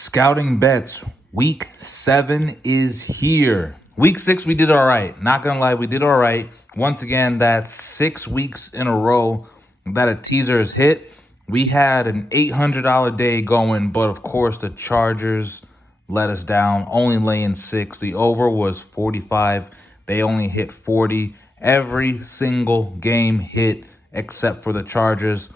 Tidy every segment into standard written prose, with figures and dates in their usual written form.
Scouting bets. Week 7 is here. Week 6, we did all right. Not going to lie, we did all right. Once again, that's 6 weeks in a row that a teaser is hit. We had an $800 day going, but of course, the Chargers let us down, only laying 6. The over was 45. They only hit 40. Every single game hit except for the Chargers.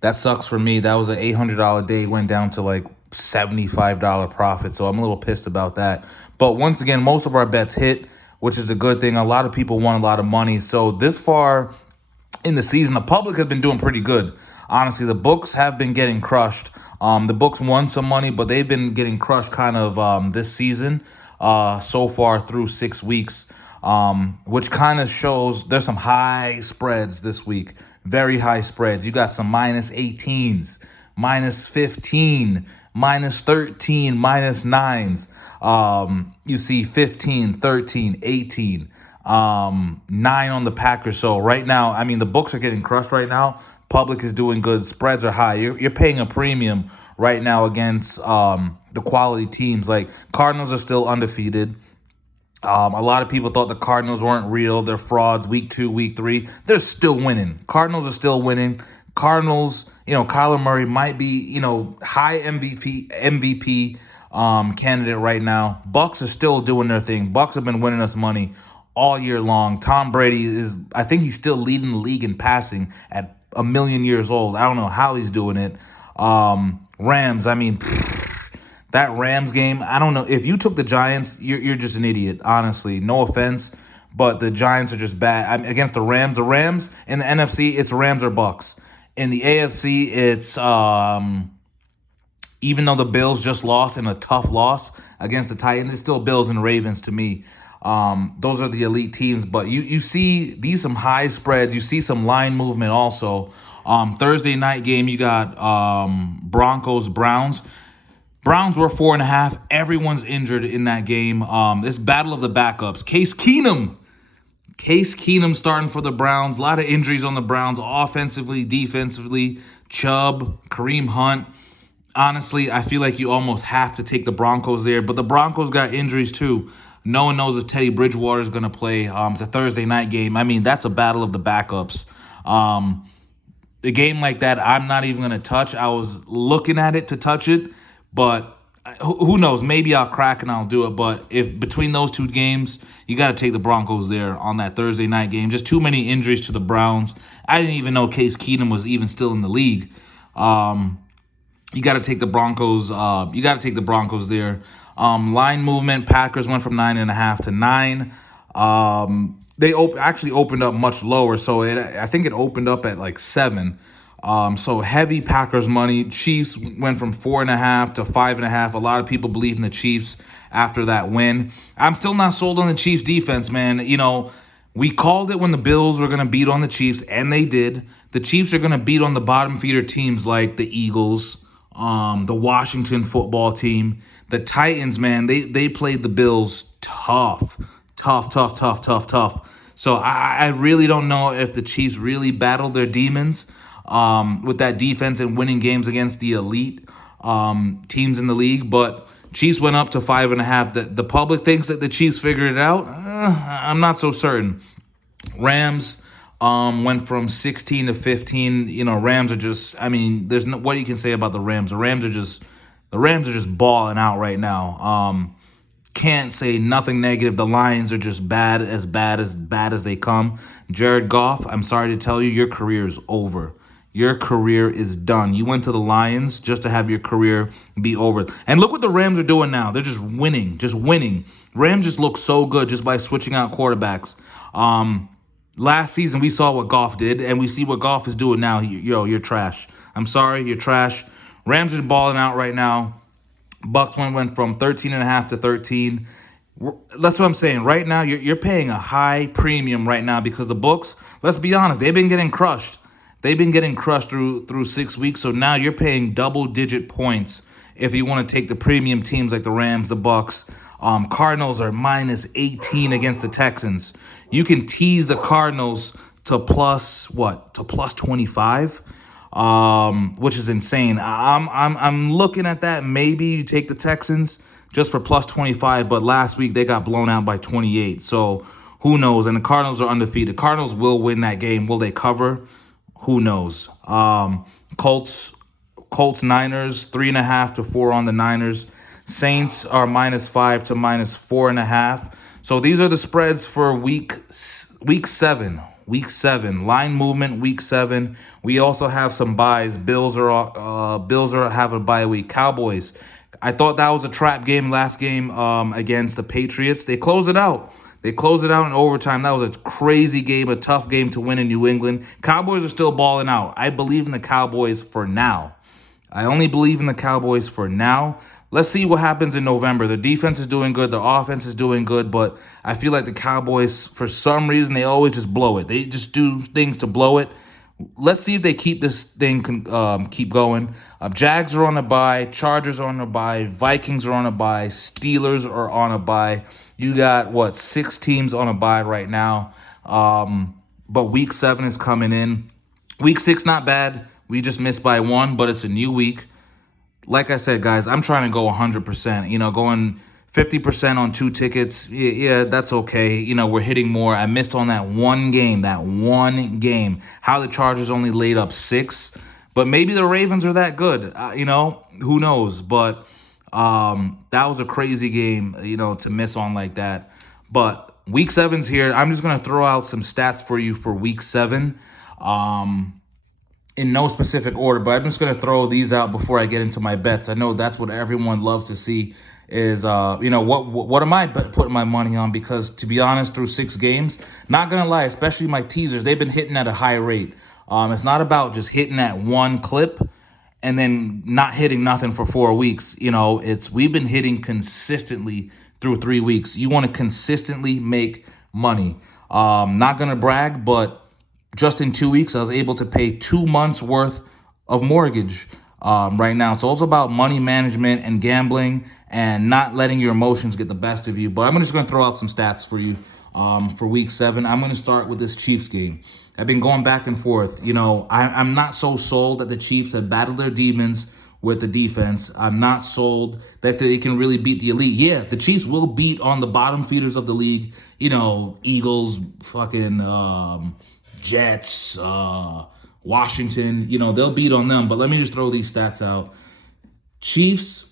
That sucks for me. That was an $800 day, went down to like $75 profit. So I'm a little pissed about that. But once again, most of our bets hit, which is a good thing. A lot of people won a lot of money. So this far in the season, the public has been doing pretty good. Honestly, the books have been getting crushed. The books won some money, but they've been getting crushed kind of this season so far through 6 weeks, which kind of shows there's some high spreads this week. Very high spreads. You got some minus 18s, minus 15, minus 13, minus 9s. You see 15, 13, 18, 9 on the Packers. So right now, I mean, the books are getting crushed right now. Public is doing good. Spreads are high. You're paying a premium right now against the quality teams. Like Cardinals are still undefeated. A lot of people thought the Cardinals weren't real. They're frauds. Week 2, week 3, they're still winning. Cardinals are still winning. Cardinals, Kyler Murray might be, high MVP candidate right now. Bucks are still doing their thing. Bucks have been winning us money all year long. Tom Brady I think he's still leading the league in passing at a million years old. I don't know how he's doing it. Rams, I mean, that Rams game, I don't know. If you took the Giants, you're just an idiot, honestly. No offense, but the Giants are just bad. Against the Rams. The Rams in the NFC, it's Rams or Bucks. In the AFC, it's even though the Bills just lost in a tough loss against the Titans, it's still Bills and Ravens to me. Those are the elite teams, but you see these some high spreads. You see some line movement also. Thursday night game, you got Broncos, Browns. Browns were 4.5. Everyone's injured in that game. This battle of the backups. Case Keenum starting for the Browns. A lot of injuries on the Browns, offensively, defensively. Chubb, Kareem Hunt. Honestly, I feel like you almost have to take the Broncos there, but the Broncos got injuries too. No one knows if Teddy Bridgewater is going to play. It's a Thursday night game. I mean, that's a battle of the backups. A game like that, I'm not even going to touch. I was looking at it to touch it, but who knows? Maybe I'll crack and I'll do it. But if between those two games, you got to take the Broncos there on that Thursday night game. Just too many injuries to the Browns. I didn't even know Case Keenum was even still in the league. You got to take the Broncos. You got to take the Broncos there. Line movement, Packers went from 9.5 to 9. They actually opened up much lower, so I think it opened up at like 7. So heavy Packers money. Chiefs went from 4.5 to 5.5. A lot of people believe in the Chiefs after that win. I'm still not sold on the Chiefs defense, man. We called it when the Bills were going to beat on the Chiefs, and they did. The Chiefs are going to beat on the bottom feeder teams like the Eagles, the Washington football team. The Titans, man, they played the Bills tough. So I really don't know if the Chiefs really battled their demons with that defense and winning games against the elite teams in the league. But Chiefs went up to 5.5. The public thinks that the Chiefs figured it out. I'm not so certain. Rams went from 16 to 15. Rams are just, there's no, what you can say about the Rams. The Rams are just balling out right now. Can't say nothing negative. The Lions are just bad as they come. Jared Goff, I'm sorry to tell you, your career is over. Your career is done. You went to the Lions just to have your career be over. And look what the Rams are doing now. They're just winning. Rams just look so good just by switching out quarterbacks. Last season, we saw what Goff did, and we see what Goff is doing now. You're trash. I'm sorry, you're trash. Rams are balling out right now. Bucks went from 13.5 to 13. That's what I'm saying. Right now, you're paying a high premium right now because the books, let's be honest, they've been getting crushed. They've been getting crushed through 6 weeks. So now you're paying double-digit points if you want to take the premium teams like the Rams, the Bucks. Cardinals are minus 18 against the Texans. You can tease the Cardinals to plus 25. which is insane. I'm looking at that. Maybe you take the Texans just for plus 25, but last week they got blown out by 28. So who knows? And the Cardinals are undefeated. Cardinals will win that game. Will they cover? Who knows? Colts Niners 3.5 to 4 on the Niners. Saints are -5 to -4.5. So these are the spreads for week 7. Week 7 line movement. Week 7. We also have some buys. Bills are have a bye week. Cowboys. I thought that was a trap game last game against the Patriots. They closed it out. They closed it out in overtime. That was a crazy game, a tough game to win in New England. Cowboys are still balling out. I believe in the Cowboys for now. I only believe in the Cowboys for now. Let's see what happens in November. The defense is doing good. The offense is doing good. But I feel like the Cowboys, for some reason, they always just blow it. They just do things to blow it. Let's see if they keep this thing keep going. Jags are on a bye. Chargers are on a bye. Vikings are on a bye. Steelers are on a bye. You got, 6 teams on a bye right now. But week 7 is coming in. Week 6, not bad. We just missed by 1, but it's a new week. Like I said, guys, I'm trying to go 100%. Going 50% on 2 tickets. Yeah, that's okay. We're hitting more. I missed on that one game. How the Chargers only laid up 6. But maybe the Ravens are that good. Who knows? But that was a crazy game, to miss on like that. But week 7's here. I'm just going to throw out some stats for you for week 7. In no specific order, but I'm just going to throw these out before I get into my bets. I know that's what everyone loves to see is, what am I putting my money on? Because to be honest, through 6 games, not going to lie, especially my teasers, they've been hitting at a high rate. It's not about just hitting at one clip and then not hitting nothing for 4 weeks. We've been hitting consistently through 3 weeks. You want to consistently make money. Not going to brag, but just in 2 weeks, I was able to pay 2 months worth of mortgage right now. So it's about money management and gambling and not letting your emotions get the best of you. But I'm just going to throw out some stats for you for week 7. I'm going to start with this Chiefs game. I've been going back and forth. I'm not so sold that the Chiefs have battled their demons with the defense. I'm not sold that they can really beat the elite. Yeah, the Chiefs will beat on the bottom feeders of the league. Eagles, fucking... Jets, Washington, they'll beat on them. But let me just throw these stats out. Chiefs,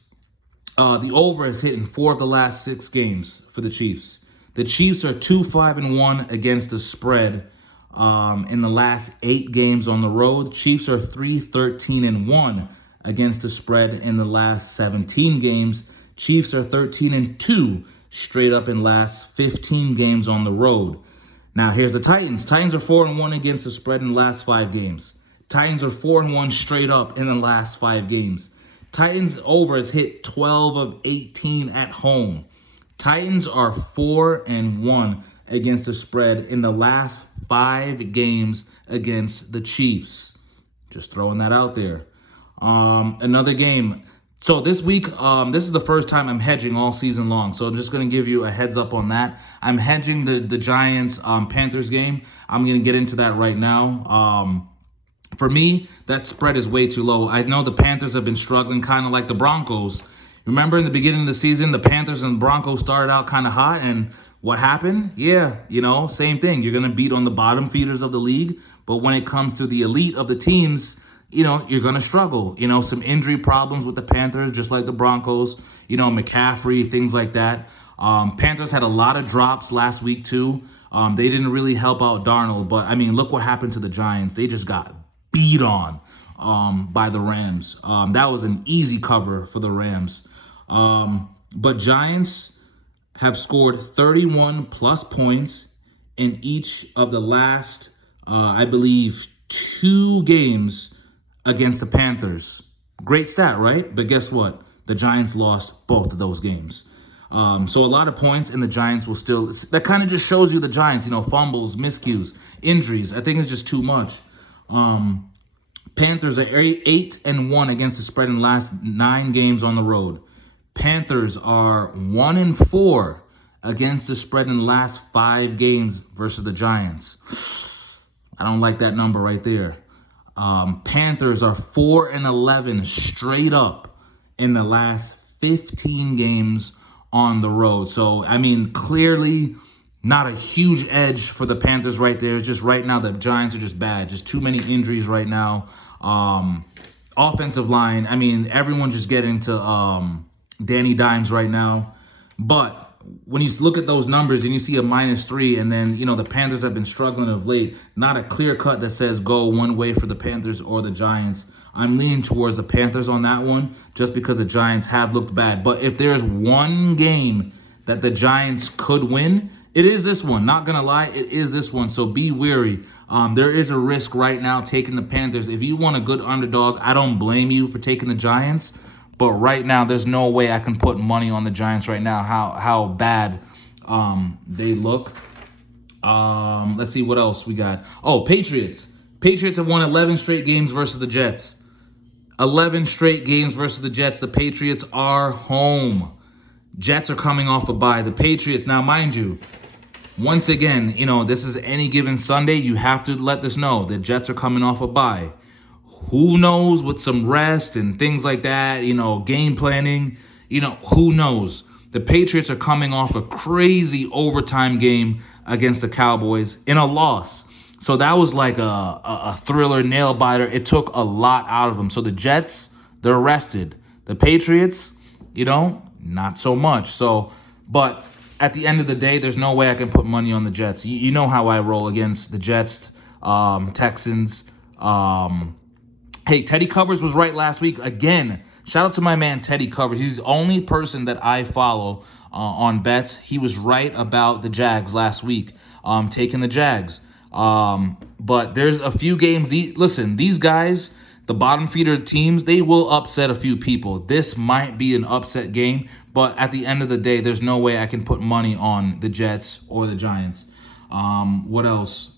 the over is hitting 4 of the last 6 games for the Chiefs. The Chiefs are 2-5-1 against the spread in the last 8 games on the road. Chiefs are 3-13-1 against the spread in the last 17 games. Chiefs are 13-2 straight up in last 15 games on the road. Now, here's the Titans. Titans are 4-1 against the spread in the last 5 games. Titans are 4-1 straight up in the last 5 games. Titans over has hit 12 of 18 at home. Titans are 4-1 against the spread in the last 5 games against the Chiefs. Just throwing that out there. Another game. So this week, this is the first time I'm hedging all season long. So I'm just going to give you a heads up on that. I'm hedging the Giants Panthers game. I'm going to get into that right now. For me, that spread is way too low. I know the Panthers have been struggling kind of like the Broncos. Remember in the beginning of the season, the Panthers and Broncos started out kind of hot. And what happened? Yeah, same thing. You're going to beat on the bottom feeders of the league. But when it comes to the elite of the teams, you're going to struggle. Some injury problems with the Panthers, just like the Broncos, McCaffrey, things like that. Panthers had a lot of drops last week, too. They didn't really help out Darnold. But, look what happened to the Giants. They just got beat on by the Rams. That was an easy cover for the Rams. But Giants have scored 31-plus points in each of the last, I believe, 2 games against the Panthers. Great stat, right? But guess what? The Giants lost both of those games. So a lot of points, and the Giants will still... That kind of just shows you the Giants, fumbles, miscues, injuries. I think it's just too much. Panthers are 8-1 against the spread in the last 9 games on the road. Panthers are 1-4 against the spread in the last 5 games versus the Giants. I don't like that number right there. Panthers are 4-11 straight up in the last 15 games on the road. So, I mean, clearly not a huge edge for the Panthers right there. It's just right now the Giants are just bad. Just too many injuries right now. Offensive line, I mean, everyone just getting to Danny Dimes right now. But when you look at those numbers and you see a -3, and then, the Panthers have been struggling of late, not a clear cut that says go one way for the Panthers or the Giants. I'm leaning towards the Panthers on that one just because the Giants have looked bad. But if there's one game that the Giants could win, it is this one. Not going to lie, it is this one. So be wary. There is a risk right now taking the Panthers. If you want a good underdog, I don't blame you for taking the Giants. But right now, there's no way I can put money on the Giants right now, how bad they look. Let's see what else we got. Oh, Patriots. Patriots have won 11 straight games versus the Jets. 11 straight games versus the Jets. The Patriots are home. Jets are coming off a bye. The Patriots, now mind you, once again, this is any given Sunday. You have to let this know. The Jets are coming off a bye. Who knows with some rest and things like that, game planning, who knows? The Patriots are coming off a crazy overtime game against the Cowboys in a loss. So that was like a thriller nail biter. It took a lot out of them. So the Jets, they're rested. The Patriots, not so much. So, but at the end of the day, there's no way I can put money on the Jets. You know how I roll against the Jets, Texans. Hey, Teddy Covers was right last week. Again, shout out to my man Teddy Covers. He's the only person that I follow on bets. He was right about the Jags last week, taking the Jags. But there's a few games. Listen, these guys, the bottom feeder teams, they will upset a few people. This might be an upset game, but at the end of the day, there's no way I can put money on the Jets or the Giants. What else?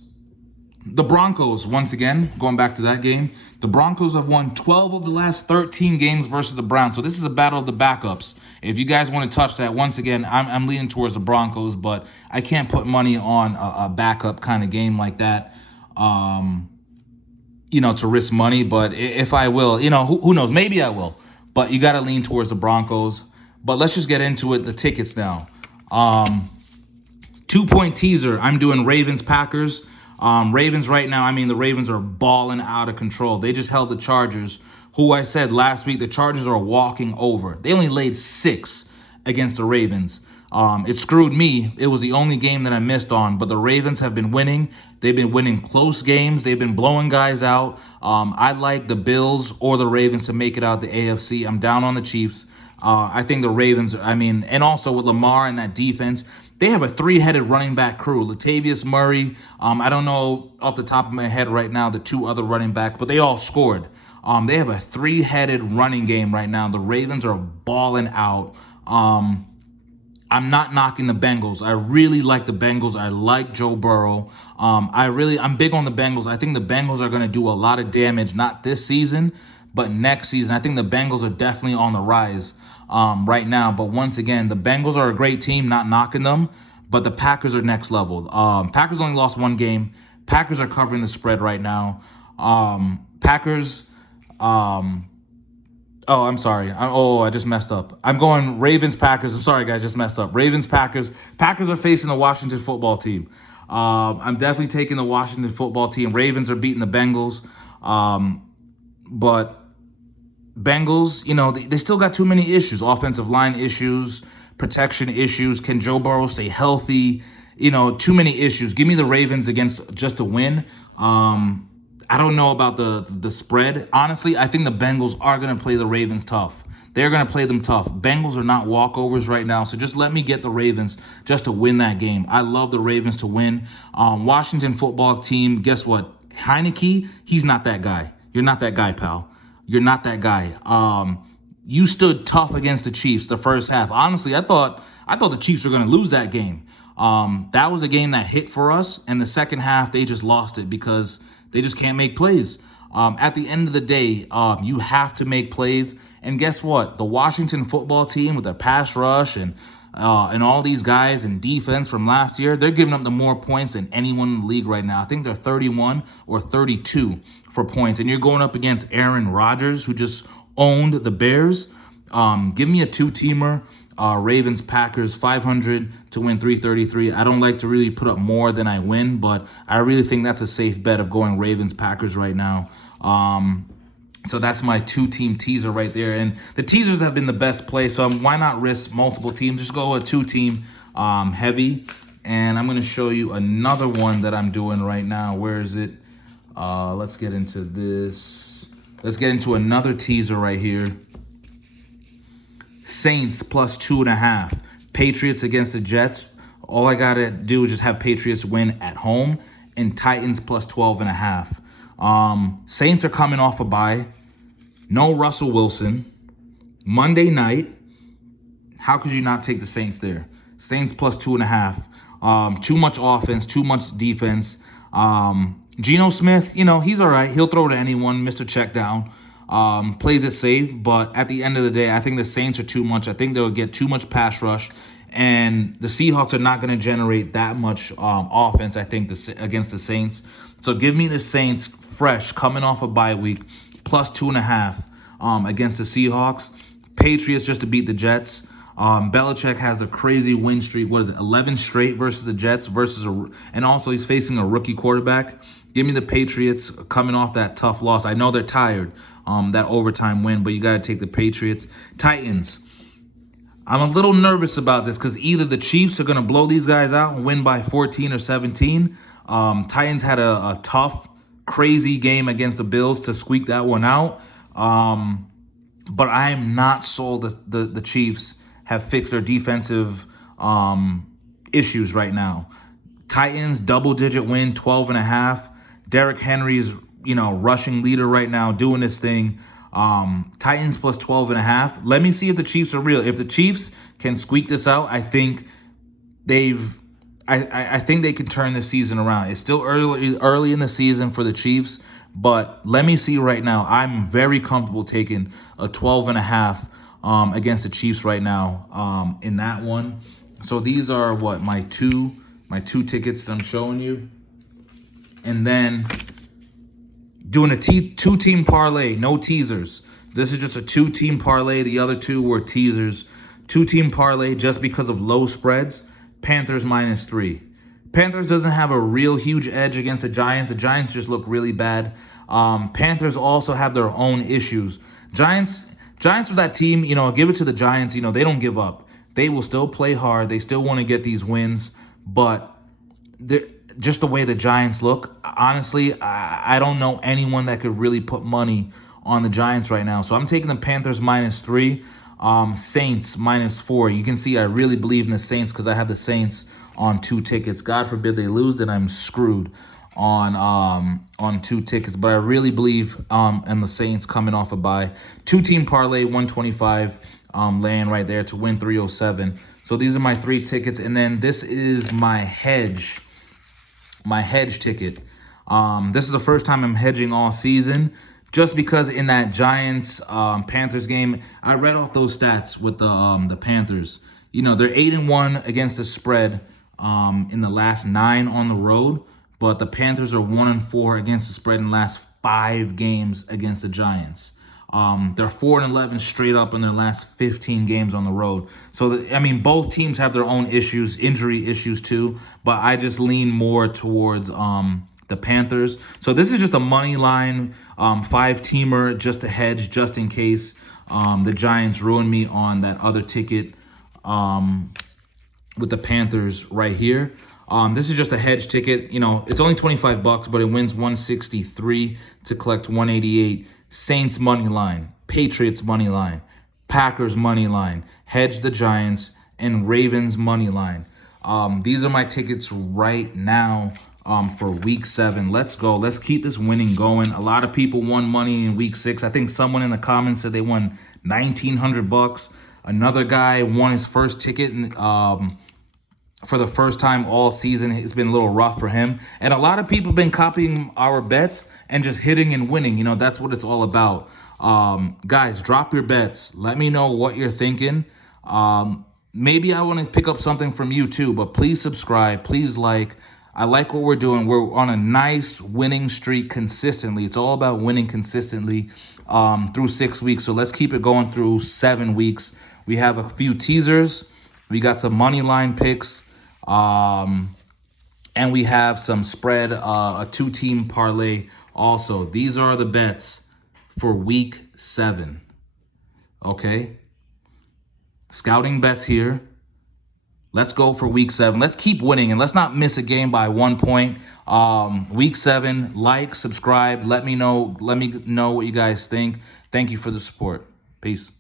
The Broncos, once again, going back to that game, the Broncos have won 12 of the last 13 games versus the Browns. So this is a battle of the backups. If you guys want to touch that, once again, I'm leaning towards the Broncos, but I can't put money on a backup kind of game like that, to risk money. But if I will, who knows? Maybe I will. But you got to lean towards the Broncos. But let's just get into it, the tickets now. 2-point teaser. I'm doing Ravens-Packers. Ravens right now, the Ravens are balling out of control. They just held the Chargers, who I said last week, the Chargers are walking over. They only laid 6 against the Ravens. It screwed me. It was the only game that I missed on, but the Ravens have been winning. They've been winning close games. They've been blowing guys out. I like the Bills or the Ravens to make it out the AFC. I'm down on the Chiefs. I think the Ravens, and also with Lamar and that defense, they have a 3-headed running back crew. Latavius Murray, I don't know off the top of my head right now the 2 other running backs, but they all scored. They have a 3-headed running game right now. The Ravens are balling out. I'm not knocking the Bengals. I really like the Bengals. I like Joe Burrow. I'm big on the Bengals. I think the Bengals are going to do a lot of damage, not this season, but next season. I think the Bengals are definitely on the rise right now. But once again, the Bengals are a great team, not knocking them, but the Packers are next level. Packers only lost 1 game. Packers are covering the spread right now. Packers, I'm sorry. I just messed up. I'm going Ravens-Packers. I'm sorry, guys, just messed up. Ravens-Packers. Packers are facing the Washington football team. I'm definitely taking the Washington football team. Ravens are beating the Bengals. But Bengals, they still got too many issues. Offensive line issues, protection issues. Can Joe Burrow stay healthy? Too many issues. Give me the Ravens just to win. I don't know about the spread. Honestly, I think the Bengals are going to play the Ravens tough. They're going to play them tough. Bengals are not walkovers right now, so just let me get the Ravens just to win that game. I love the Ravens to win. Washington football team, guess what? Heineke, he's not that guy. You're not that guy, pal. You're not that guy. You stood tough against the Chiefs the first half. Honestly, I thought the Chiefs were going to lose that game. That was a game that hit for us, and the second half, they just lost it because they just can't make plays. At the end of the day, you have to make plays. And guess what? The Washington football team with their pass rush and And all these guys in defense from last year, they're giving up the more points than anyone in the league right now. I think they're 31 or 32 for points. And you're going up against Aaron Rodgers, who just owned the Bears. Give me a two-teamer. Ravens, Packers, 500 to win 333. I don't like to really put up more than I win, but I really think that's a safe bet of going Ravens, Packers right now. So that's my two-team teaser right there. And the teasers have been the best play, so why not risk multiple teams? Just go a two-team heavy. And I'm going to show you another one that I'm doing right now. Where is it? Let's get into this. Let's get into another teaser right here. Saints plus 2.5. Patriots against the Jets. All I got to do is just have Patriots win at home. And Titans plus 12.5. Saints are coming off a bye. No Russell Wilson. Monday night. How could you not take the Saints there? Saints plus 2.5. Too much offense, too much defense. Geno Smith, he's all right. He'll throw to anyone, Mr. Checkdown. Plays it safe, but at the end of the day, I think the Saints are too much. I think they'll get too much pass rush, and the Seahawks are not going to generate that much offense, I think, against the Saints. So give me the Saints fresh, coming off a bye week, plus 2.5 against the Seahawks. Patriots just to beat the Jets. Belichick has a crazy win streak. What is it? 11 straight versus the Jets and also he's facing a rookie quarterback. Give me the Patriots coming off that tough loss. I know they're tired, that overtime win, but you got to take the Patriots. Titans. I'm a little nervous about this because either the Chiefs are going to blow these guys out and win by 14 or 17. Titans had a tough, crazy game against the Bills to squeak that one out. But I am not sold that the Chiefs have fixed their defensive issues right now. Titans, double-digit win, 12.5. Derrick Henry's, rushing leader right now, doing this thing. Titans plus 12.5. Let me see if the Chiefs are real. If the Chiefs can squeak this out, I think I think they can turn this season around. It's still early in the season for the Chiefs, but let me see right now. I'm very comfortable taking a 12.5 against the Chiefs right now in that one. So these are my two tickets that I'm showing you. And then doing a two-team parlay, no teasers. This is just a two-team parlay. The other two were teasers. Two-team parlay just because of low spreads. Panthers -3. Panthers doesn't have a real huge edge against the Giants. The Giants just look really bad. Panthers also have their own issues. Giants are that team, give it to the Giants. They don't give up. They will still play hard. They still want to get these wins. But just the way the Giants look, honestly, I don't know anyone that could really put money on the Giants right now. So I'm taking the Panthers -3. Saints -4. You can see I really believe in the Saints because I have the Saints on 2 tickets. God forbid they lose, then I'm screwed on 2 tickets. But I really believe in the Saints coming off a bye. 2-team parlay, 125 laying right there to win 307. So these are my 3 tickets, and then this is my hedge ticket. This is the first time I'm hedging all season. Just because in that Giants Panthers game, I read off those stats with the Panthers. They're 8-1 against the spread in the last 9 on the road, but the Panthers are 1-4 against the spread in the last 5 games against the Giants. They're 4-11 straight up in their last 15 games on the road. So both teams have their own issues, injury issues too. But I just lean more towards the Panthers. So this is just a money line 5-teamer just to hedge, just in case the Giants ruin me on that other ticket with the Panthers right here. This is just a hedge ticket. It's only $25, but it wins 163 to collect 188. Saints money line, Patriots money line, Packers money line, hedge the Giants, and Ravens money line. These are my tickets right now for week 7. Let's go. Let's keep this winning going. A lot of people won money in week 6. I think someone in the comments said they won $1,900. Another guy won his first ticket for the first time all season. It's been a little rough for him. And a lot of people have been copying our bets and just hitting and winning. That's what it's all about. Guys, drop your bets. Let me know what you're thinking. maybe I want to pick up something from you too, but please subscribe, please like. I like what we're doing. We're on a nice winning streak consistently. It's all about winning consistently through 6 weeks. So let's keep it going through 7 weeks. We have a few teasers. We got some money line picks. And we have some spread, a 2-team parlay also. These are the bets for week 7. Okay? Scouting bets here. Let's go for week 7. Let's keep winning and let's not miss a game by 1 point. Week 7, like, subscribe. Let me know what you guys think. Thank you for the support. Peace.